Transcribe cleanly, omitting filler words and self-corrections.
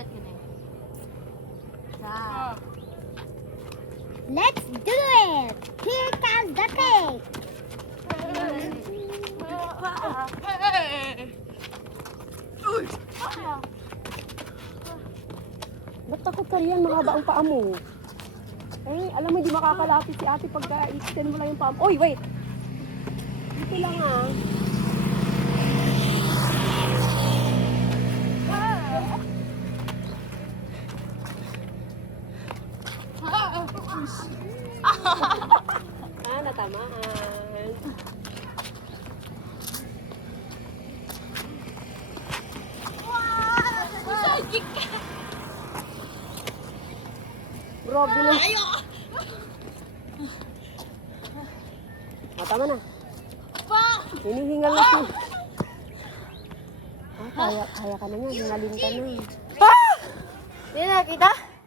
Ulit gini. Sa. Let's do it! Here comes the cake! Ba't takot ka riyan? Mahaba ang paa mo. Ay, alam mo, hindi makakalapit si ate pagka i-extend mo lang yung paa mo. Oy, wait! Dito lang ah. Natamaan. Grabe lang. Tama na. Hinihingal na siya. Kaya ka na niya. Hingalin ka na. Hindi na kita.